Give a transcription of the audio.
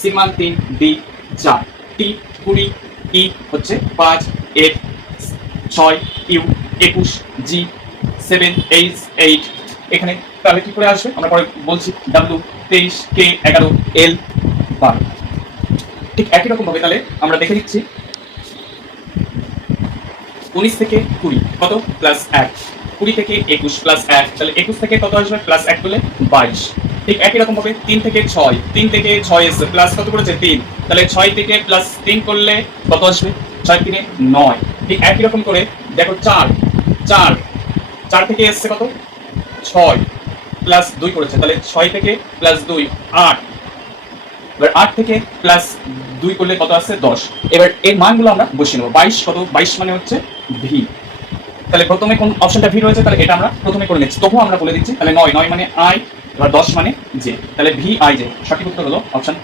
C মান 3, D 4, টি 20, ই হচ্ছে 5, F 6, you 21, G 7, H 8। এখানে তাহলে কি করে আসবে আমরা পরে বলছি। ডাব্লিউ 23, কে 11, এল 12। ঠিক একই রকম ভাবে তাহলে আমরা দেখে নিচ্ছি 19 থেকে 20 কত প্লাস 1, 20 থেকে 21 প্লাস 1, তাহলে 21 থেকে কত আসবে প্লাস 1 করলে 22। ঠিক একই রকম ভাবে 3 থেকে 6, 3 থেকে 6 এসে প্লাস কত করেছে 3, তাহলে 6 থেকে প্লাস 3 করলে কত আসবে 6 3 9। ঠিক একই রকম করে দেখো 4 4 4 থেকে এসছে কত 6 প্লাস 2 করেছে, তাহলে 6 থেকে প্লাস 2 8। এবার 8 থেকে প্লাস 2 করলে কত আসছে 10। এবার এর মানগুলো আমরা বসিয়ে নেব। 22 কত 22 মানে হচ্ছে ভি। তাহলে প্রথমে কোন অপশনটা ভি রয়েছে, তাহলে এটা আমরা প্রথমে করে নিচ্ছি, তবুও আমরা বলে দিচ্ছি। তাহলে 9 9 মানে আই, এবার 10 মানে জে, তাহলে ভি আই জে। সঠিক উত্তর হলো অপশন